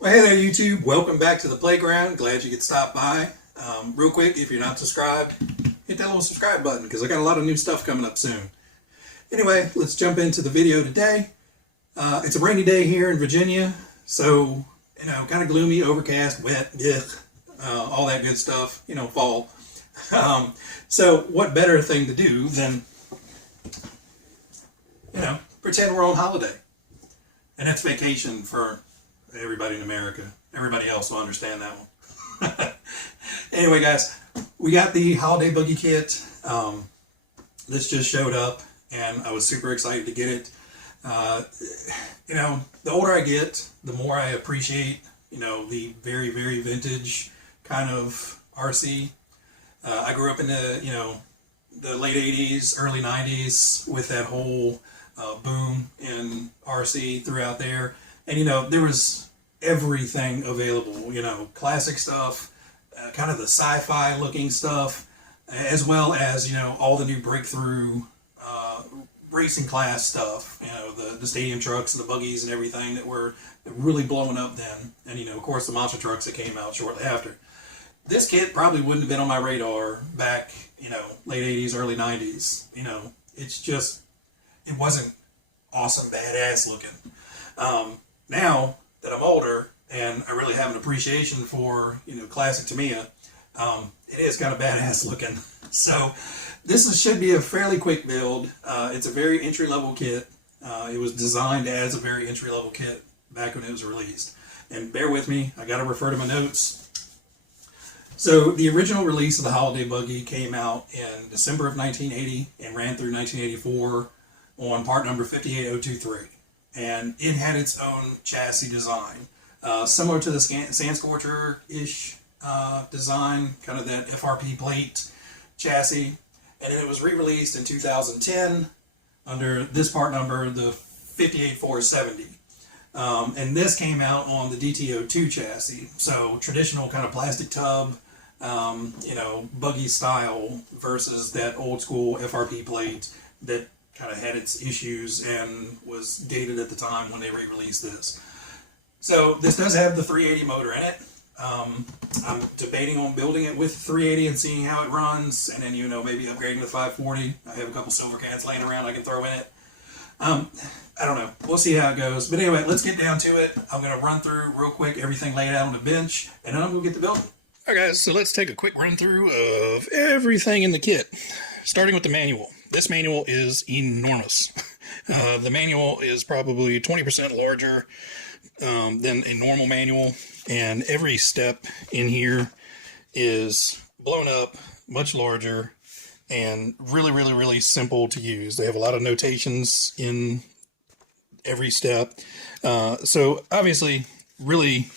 Well, hey there, YouTube. Welcome back to the playground. Glad you could stop by. Real quick, if you're not subscribed, hit that little subscribe button because I got a lot of new stuff coming up soon. Anyway, let's jump into the video today. It's a rainy day here in Virginia, so, kind of gloomy, overcast, wet, all that good stuff, fall. So what better thing to do than, pretend we're on holiday. And that's vacation for everybody in America. Everybody else will understand that one. Anyway, guys, we got the Holiday Buggy kit. This just showed up, and I was super excited to get it. The older I get, the more I appreciate, the very, very vintage kind of RC. I grew up in the late 80s, early 90s with that whole boom in RC throughout there. And, there was everything available, classic stuff, kind of the sci-fi looking stuff, as well as, all the new breakthrough racing class stuff, the stadium trucks and the buggies and everything that were really blowing up then. And, of course, the monster trucks that came out shortly after. This kit probably wouldn't have been on my radar back, late 80s, early 90s. It's just, it wasn't awesome, badass looking. Now that I'm older and I really have an appreciation for, classic Tamiya, it is kind of badass looking. So should be a fairly quick build. It's a very entry-level kit. It was designed as a very entry-level kit back when it was released. And bear with me, I got to refer to my notes. So the original release of the Holiday Buggy came out in December of 1980 and ran through 1984 on part number 58023. And it had its own chassis design, similar to the Sandscorcher-ish design, kind of that FRP plate chassis. And then it was re-released in 2010 under this part number, the 58470. And this came out on the DTO2 chassis. So traditional kind of plastic tub, buggy style versus that old school FRP plate that kind of had its issues and was dated at the time when they re-released this. So this does have the 380 motor in it. I'm debating on building it with 380 and seeing how it runs, and then maybe upgrading to 540. I have a couple silver cans laying around I can throw in it. I don't know. We'll see how it goes. But anyway, let's get down to it. I'm going to run through real quick everything laid out on the bench, and then I'm going to get to building. Alright guys, so let's take a quick run through of everything in the kit. Starting with the manual. This manual is enormous. The manual is probably 20% larger than a normal manual, and every step in here is blown up, much larger, and really, really, really simple to use. They have a lot of notations in every step. So obviously, really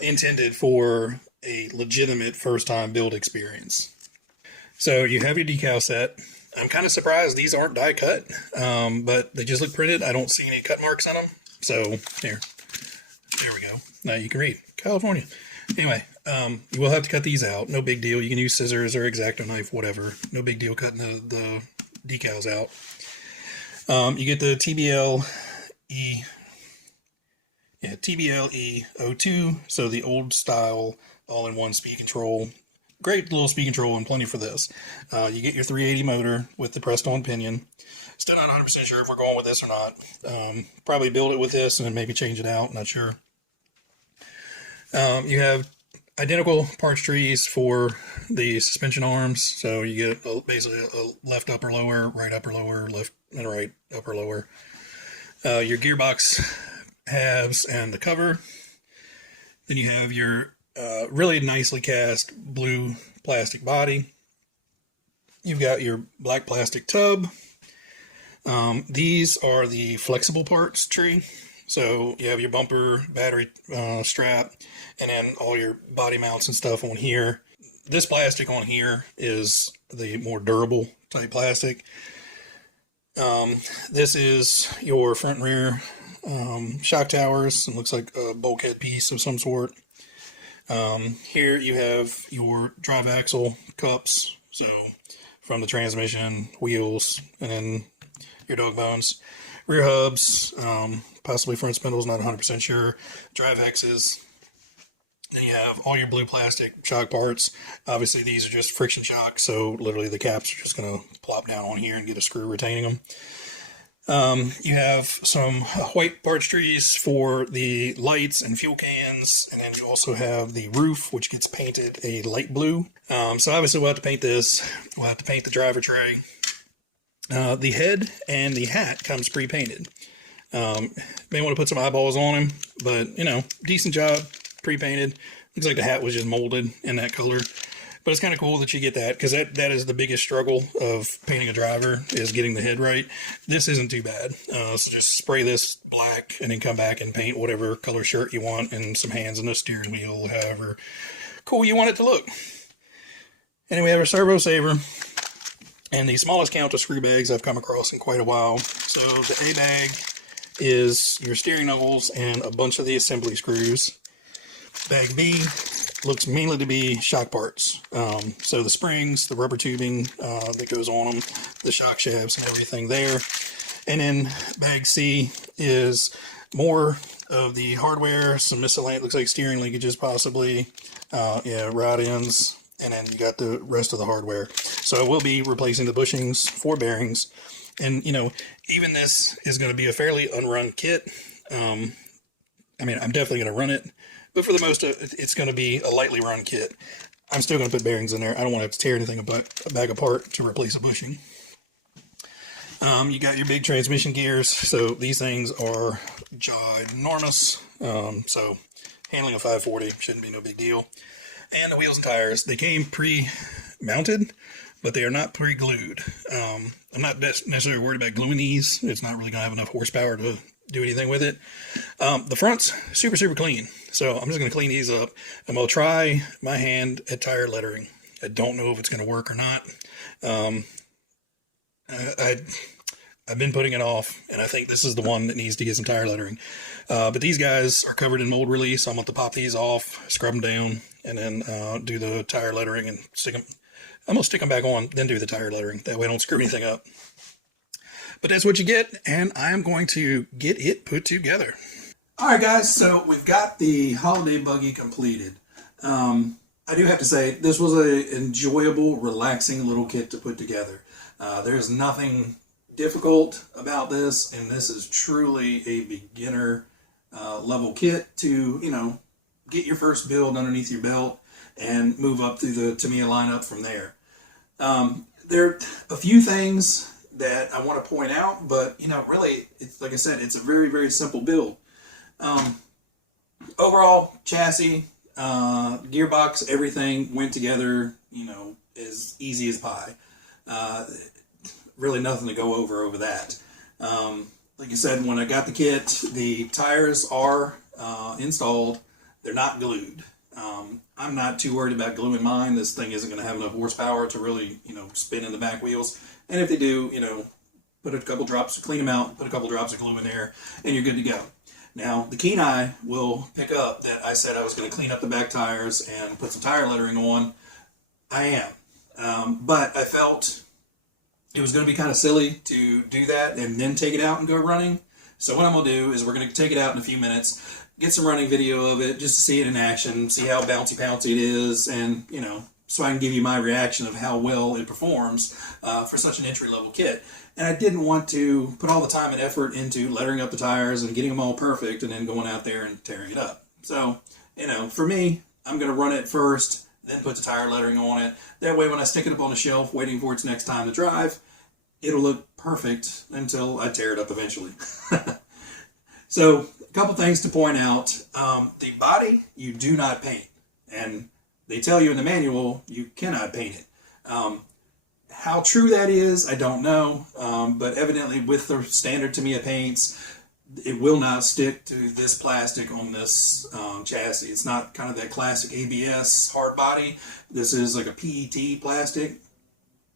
intended for a legitimate first-time build experience. So you have your decal set. I'm kind of surprised these aren't die cut, but they just look printed. I don't see any cut marks on them. So there we go. Now you can read California. Anyway, you will have to cut these out. No big deal. You can use scissors or X-Acto knife, whatever. No big deal cutting the decals out. You get the TBLE02, so the old style all-in-one speed control. Great little speed control and plenty for this. You get your 380 motor with the pressed-on pinion. Still not 100% sure if we're going with this or not. Probably build it with this and then maybe change it out. Not sure. You have identical parts trees for the suspension arms. So you get basically a left upper lower, right upper lower, left and right upper lower. Your gearbox halves and the cover. Then you have your really nicely cast blue plastic body. You've got your black plastic tub. These are the flexible parts tree. So you have your bumper, battery strap, and then all your body mounts and stuff on here. This plastic on here is the more durable type plastic. This is your front and rear shock towers. It looks like a bulkhead piece of some sort. Here you have your drive axle cups, so from the transmission, wheels, and then your dog bones. rear hubs, possibly front spindles, not 100% sure, drive hexes. Then you have all your blue plastic shock parts. Obviously, these are just friction shock, so literally the caps are just going to plop down on here and get a screw retaining them. You have some white parts trees for the lights and fuel cans, and then you also have the roof, which gets painted a light blue. So obviously we'll have to paint this. We'll have to paint the driver tray. The head and the hat comes pre-painted. May want to put some eyeballs on him, but, you know, decent job, pre-painted. Looks like the hat was just molded in that color. But it's kind of cool that you get that, because that is the biggest struggle of painting a driver, is getting the head right. This isn't too bad. So just spray this black and then come back and paint whatever color shirt you want and some hands and a steering wheel, however cool you want it to look. And we have our servo saver and the smallest count of screw bags I've come across in quite a while. So the A bag is your steering knuckles and a bunch of the assembly screws. Bag B looks mainly to be shock parts. So the springs, the rubber tubing that goes on them, the shock shafts and everything there. And then bag C is more of the hardware, some miscellaneous, looks like steering linkages possibly, rod ends, and then you got the rest of the hardware. So I will be replacing the bushings for bearings. And, you know, even this is going to be a fairly unrun kit. I mean, I'm definitely going to run it, but for the most of it, it's going to be a lightly run kit. I'm still going to put bearings in there. I don't want to have to tear anything back apart to replace a bushing. You got your big transmission gears. So these things are ginormous. So handling a 540 shouldn't be no big deal. And the wheels and tires, they came pre-mounted, but they are not pre-glued. I'm not necessarily worried about gluing these. It's not really going to have enough horsepower to do anything with it. The front's super, super clean. So I'm just going to clean these up. I'm going to try my hand at tire lettering. I don't know if it's going to work or not. I've been putting it off, and I think this is the one that needs to get some tire lettering. But these guys are covered in mold release, so I'm going to pop these off, scrub them down, and then do the tire lettering and stick them. I'm going to stick them back on, then do the tire lettering. That way I don't screw anything up. But that's what you get, and I'm going to get it put together. Alright guys, so we've got the Holiday Buggy completed. I do have to say, this was an enjoyable, relaxing little kit to put together. There's nothing difficult about this, and this is truly a beginner level kit to, you know, get your first build underneath your belt and move up through the Tamiya lineup from there. There are a few things that I want to point out, but, you know, really, it's like I said, it's a very, very simple build. Overall, chassis, gearbox, everything went together, you know, as easy as pie. Really nothing to go over that. Like I said, when I got the kit, the tires are installed. They're not glued. I'm not too worried about gluing mine. This thing isn't going to have enough horsepower to really, you know, spin in the back wheels. And if they do, you know, put a couple drops, clean them out, put a couple drops of glue in there, and you're good to go. Now, the keen eye will pick up that I said I was going to clean up the back tires and put some tire lettering on. I am. But I felt it was going to be kind of silly to do that and then take it out and go running. So what I'm going to do is we're going to take it out in a few minutes, get some running video of it just to see it in action, see how bouncy-pouncy it is, and, you know, so I can give you my reaction of how well it performs for such an entry-level kit. And I didn't want to put all the time and effort into lettering up the tires and getting them all perfect and then going out there and tearing it up. So, you know, for me, I'm going to run it first, then put the tire lettering on it. That way when I stick it up on the shelf waiting for its next time to drive, it'll look perfect until I tear it up eventually. So, a couple things to point out. The body, you do not paint. And they tell you in the manual, you cannot paint it. How true that is, I don't know. But evidently with the standard Tamiya paints, it will not stick to this plastic on this chassis. It's not kind of that classic ABS hard body. This is like a PET plastic.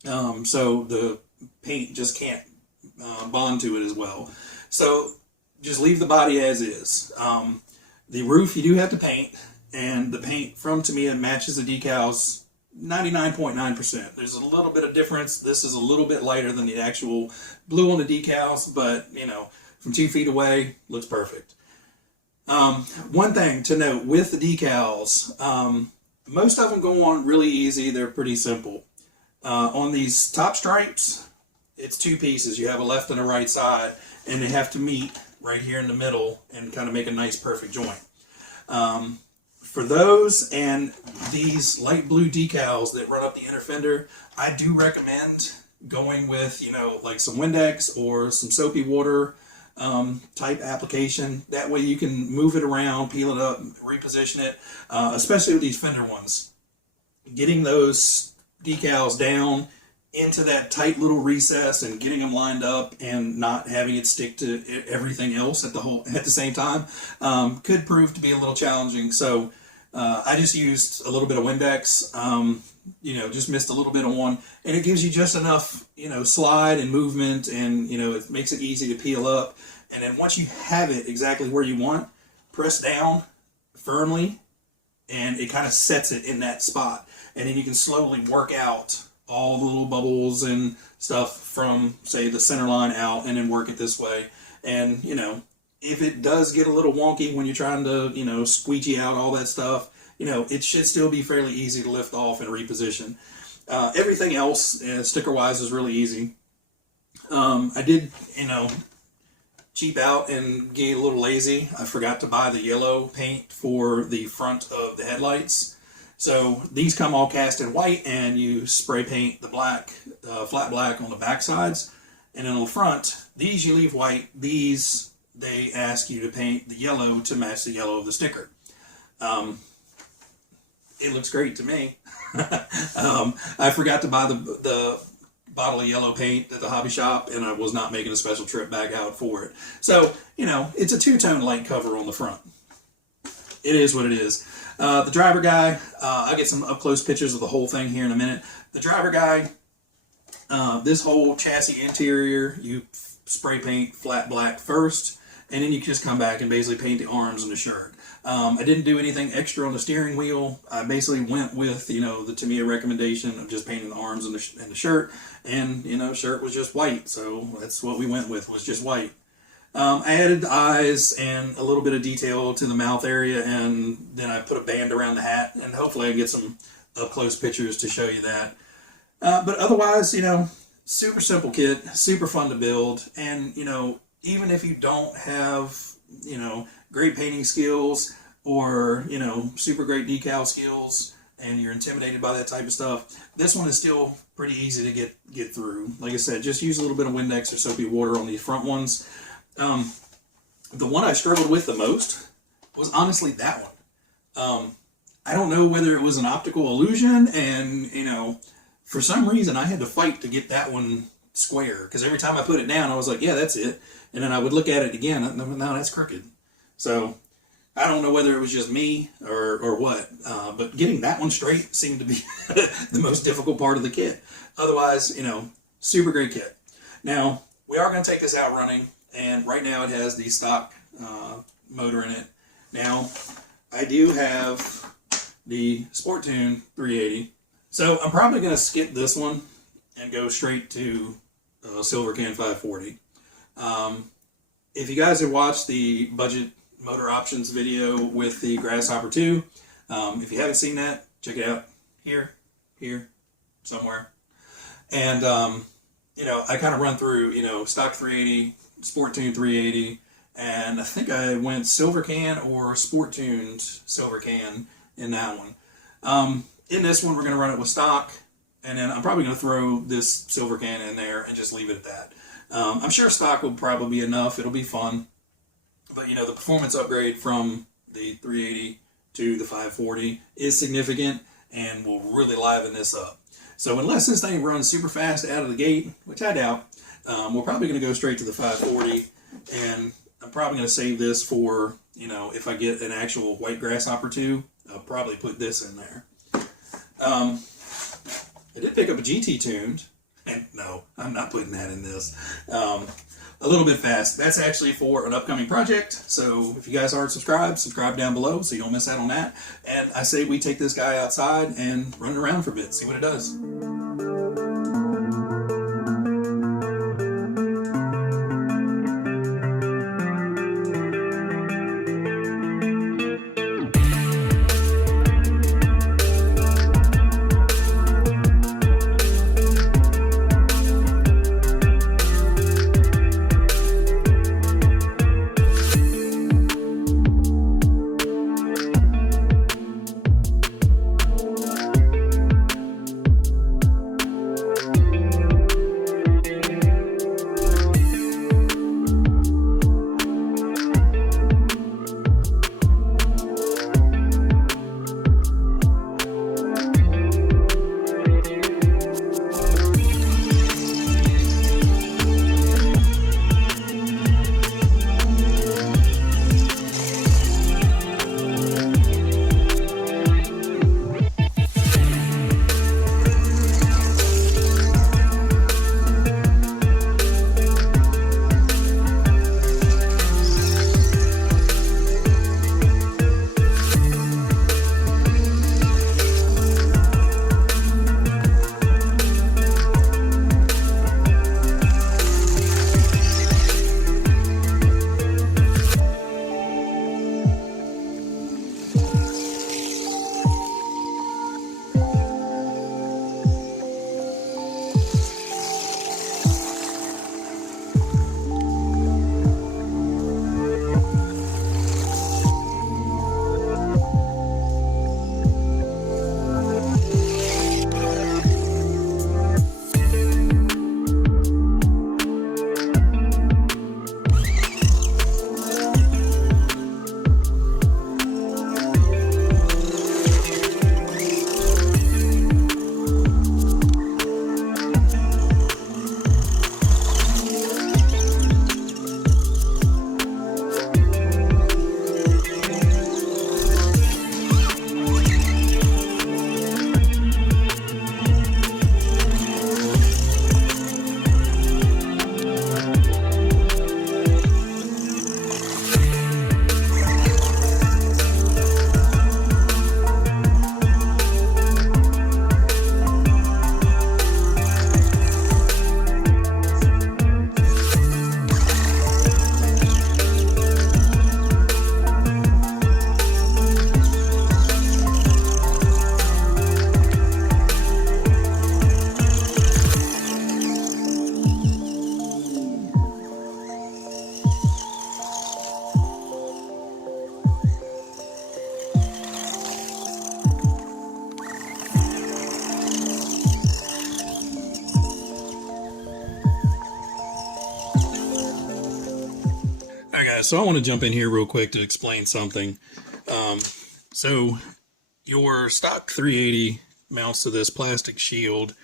So the paint just can't bond to it as well. So just leave the body as is. The roof you do have to paint, and the paint from Tamiya matches the decals 99.9%. There's a little bit of difference. This is a little bit lighter than the actual blue on the decals, but you know, from 2 feet away, looks perfect. One thing to note with the decals, most of them go on really easy. They're pretty simple. On these top stripes, it's 2 pieces. You have a left and a right side, and they have to meet right here in the middle and kind of make a nice perfect joint. For those and these light blue decals that run up the inner fender, I do recommend going with, you know, like some Windex or some soapy water type application. That way you can move it around, peel it up, reposition it, especially with these fender ones. Getting those decals down into that tight little recess and getting them lined up and not having it stick to everything else at the same time could prove to be a little challenging. So I just used a little bit of Windex, you know, just missed a little bit on, and it gives you just enough, you know, slide and movement, and you know, it makes it easy to peel up. And then once you have it exactly where you want, press down firmly, and it kind of sets it in that spot. And then you can slowly work out all the little bubbles and stuff from, say, the center line out, and then work it this way. And you know, if it does get a little wonky when you're trying to, you know, squeegee out all that stuff, you know, it should still be fairly easy to lift off and reposition. Everything else, sticker-wise, is really easy. I did, you know, cheap out and get a little lazy. I forgot to buy the yellow paint for the front of the headlights. So these come all cast in white, and you spray paint the black, flat black on the back sides. And then on the front, these you leave white. These, they ask you to paint the yellow to match the yellow of the sticker. It looks great to me. I forgot to buy the bottle of yellow paint at the hobby shop, and I was not making a special trip back out for it. So, you know, it's a two-tone light cover on the front. It is what it is. The driver guy, I'll get some up-close pictures of the whole thing here in a minute. The driver guy, this whole chassis interior, you spray paint flat black first, and then you just come back and basically paint the arms and the shirt. I didn't do anything extra on the steering wheel. I basically went with, you know, the Tamiya recommendation of just painting the arms and the shirt, and, you know, shirt was just white, so that's what we went with, was just white. I added the eyes and a little bit of detail to the mouth area, and then I put a band around the hat, and hopefully I can get some up-close pictures to show you that. But otherwise, you know, super simple kit, super fun to build, and, you know, even if you don't have, you know, great painting skills or, you know, super great decal skills, and you're intimidated by that type of stuff, this one is still pretty easy to get through. Like I said, just use a little bit of Windex or soapy water on these front ones. The one I struggled with the most was honestly that one. I don't know whether it was an optical illusion, and, you know, for some reason I had to fight to get that one square, because every time I put it down I was like, yeah, that's it, and then I would look at it again, no, that's crooked. So I don't know whether it was just me or what, but getting that one straight seemed to be the most difficult part of the kit. Otherwise, you know, super great kit. Now, we are going to take this out running, and right now it has the stock motor in it. Now, I do have the Sport Tune 380, so I'm probably going to skip this one and go straight to Silver Can 540. If you guys have watched the budget motor options video with the Grasshopper 2, if you haven't seen that, check it out here, somewhere. And, you know, I kind of run through, you know, stock 380, Sport Tune 380, and I think I went Silver Can or Sport Tuned Silver Can in that one. In this one, we're going to run it with stock, and then I'm probably going to throw this Silver Can in there and just leave it at that. I'm sure stock will probably be enough. It'll be fun. But, you know, the performance upgrade from the 380 to the 540 is significant and will really liven this up. So unless this thing runs super fast out of the gate, which I doubt, we're probably going to go straight to the 540, and I'm probably going to save this for, you know, if I get an actual white Grasshopper 2, I'll probably put this in there. I did pick up a GT tuned, and no, I'm not putting that in this. a little bit fast. That's actually for an upcoming project. So if you guys aren't subscribed, subscribe down below so you don't miss out on that. And I say we take this guy outside and run it around for a bit, see what it does. Alright guys, so I want to jump in here real quick to explain something. So your stock 380 mounts to this plastic shield.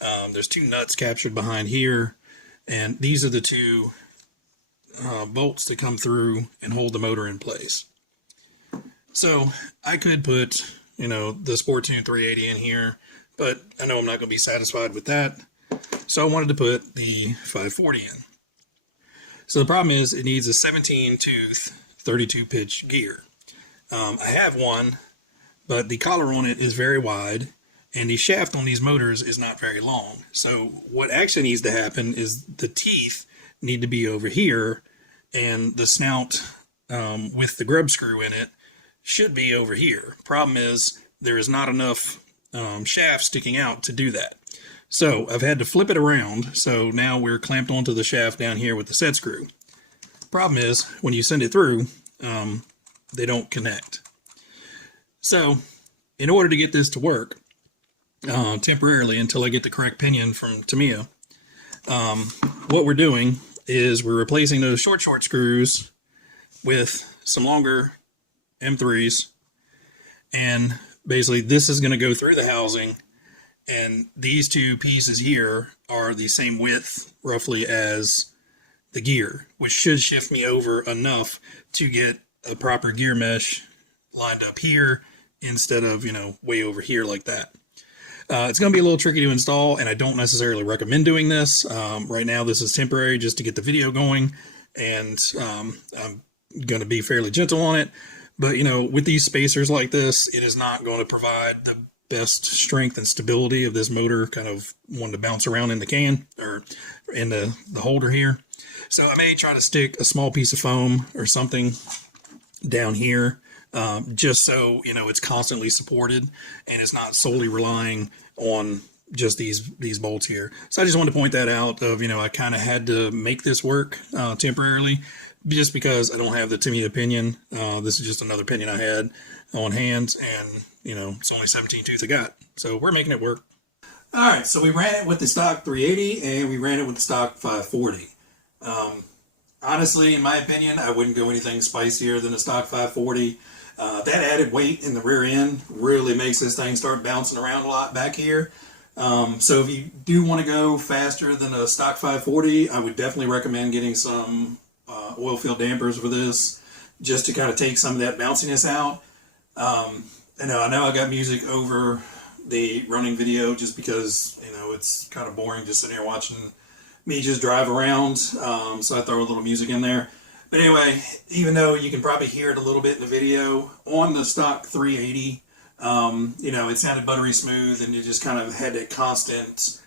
There's two nuts captured behind here, and these are the two bolts that come through and hold the motor in place. So I could put, the Sportune 380 in here, but I know I'm not going to be satisfied with that. So I wanted to put the 540 in. So the problem is it needs a 17-tooth, 32-pitch gear. I have one, but the collar on it is very wide, and the shaft on these motors is not very long. So what actually needs to happen is the teeth need to be over here, and the snout with the grub screw in it should be over here. Problem is there is not enough shaft sticking out to do that. So I've had to flip it around, so now we're clamped onto the shaft down here with the set screw. Problem is, when you send it through, they don't connect. So, in order to get this to work, temporarily until I get the correct pinion from Tamiya, what we're doing is we're replacing those short screws with some longer M3s, and basically this is going to go through the housing. And these two pieces here are the same width, roughly, as the gear, which should shift me over enough to get a proper gear mesh lined up here instead of, way over here like that. It's going to be a little tricky to install, and I don't necessarily recommend doing this. Right now, this is temporary just to get the video going, and I'm going to be fairly gentle on it. But, you know, with these spacers like this, it is not going to provide the best strength and stability of this motor kind of wanting to bounce around in the can or in the holder here. So I may try to stick a small piece of foam or something down here, just so, you know, it's constantly supported and it's not solely relying on just these bolts here. So I just wanted to point that out of, you know, I kind of had to make this work temporarily just because I don't have the Tamiya pinion. This is just another pinion I had on hand, and, you know, it's only 17 tooth I got. So we're making it work. All right, so we ran it with the stock 380 and we ran it with the stock 540. Honestly, in my opinion, I wouldn't go anything spicier than a stock 540. That added weight in the rear end really makes this thing start bouncing around a lot back here. So if you do want to go faster than a stock 540, I would definitely recommend getting some oil field dampers for this, just to kind of take some of that bounciness out. I know I got music over the running video just because, you know, it's kind of boring just sitting here watching me just drive around, so I throw a little music in there. But anyway, even though you can probably hear it a little bit in the video, on the stock 380, you know, it sounded buttery smooth, and you just kind of had that constant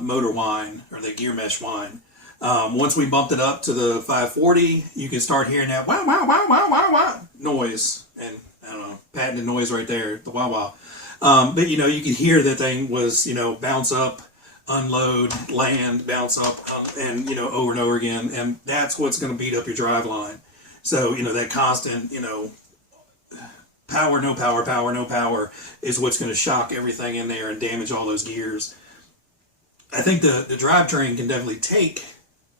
motor whine, or the gear mesh whine. Once we bumped it up to the 540, you can start hearing that wow, wow, wow, wow, wow, wow noise. And I don't know, patented noise right there, the wow, wow. But, you know, you could hear that thing was, you know, bounce up, unload, land, bounce up, and, you know, over and over again. And that's what's going to beat up your drive line. So, you know, that constant, you know, power, no power, power, no power is what's going to shock everything in there and damage all those gears. I think the drivetrain can definitely take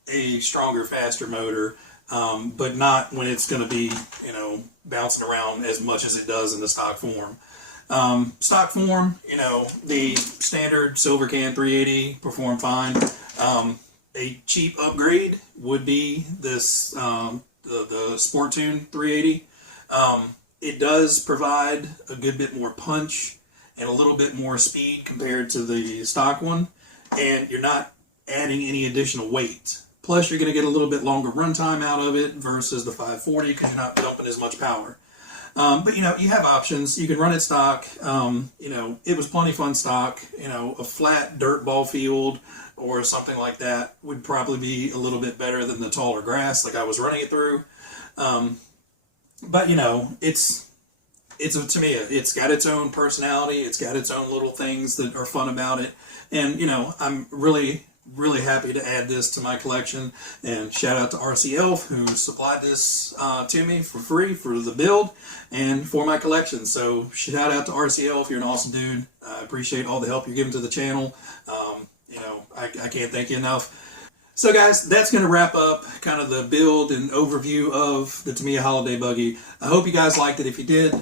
a stronger, faster motor, but not when it's going to be, you know, bouncing around as much as it does in the stock form. Stock form, you know, the standard silver can 380 perform fine. A cheap upgrade would be this, the Sport Tune 380. It does provide a good bit more punch and a little bit more speed compared to the stock one, and you're not adding any additional weight. Plus, you're going to get a little bit longer runtime out of it versus the 540 because you're not dumping as much power. But, you know, you have options. You can run it stock. You know, it was plenty fun stock. You know, a flat dirt ball field or something like that would probably be a little bit better than the taller grass like I was running it through. But, you know, it's a Tamiya. It's got its own personality. It's got its own little things that are fun about it. And, you know, I'm really happy to add this to my collection, and shout out to RC Elf who supplied this to me for free for the build and for my collection. So shout out to RC Elf, you're an awesome dude. I appreciate all the help you're giving to the channel. You know, I can't thank you enough. So guys, that's going to wrap up kind of the build and overview of the Tamiya Holiday Buggy. I hope you guys liked it. If you did,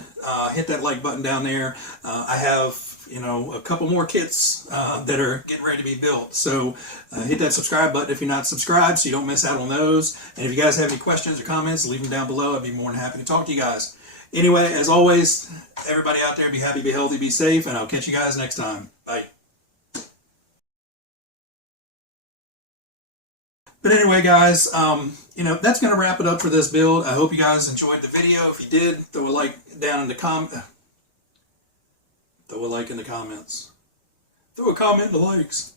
hit that like button down there. I have, you know, a couple more kits that are getting ready to be built. So hit that subscribe button if you're not subscribed so you don't miss out on those. And if you guys have any questions or comments, leave them down below. I'd be more than happy to talk to you guys. Anyway, as always, everybody out there, be happy, be healthy, be safe, and I'll catch you guys next time. Bye. But anyway, guys, you know, that's going to wrap it up for this build. I hope you guys enjoyed the video. If you did, throw a like down in the throw a like in the comments. Throw a comment in the likes.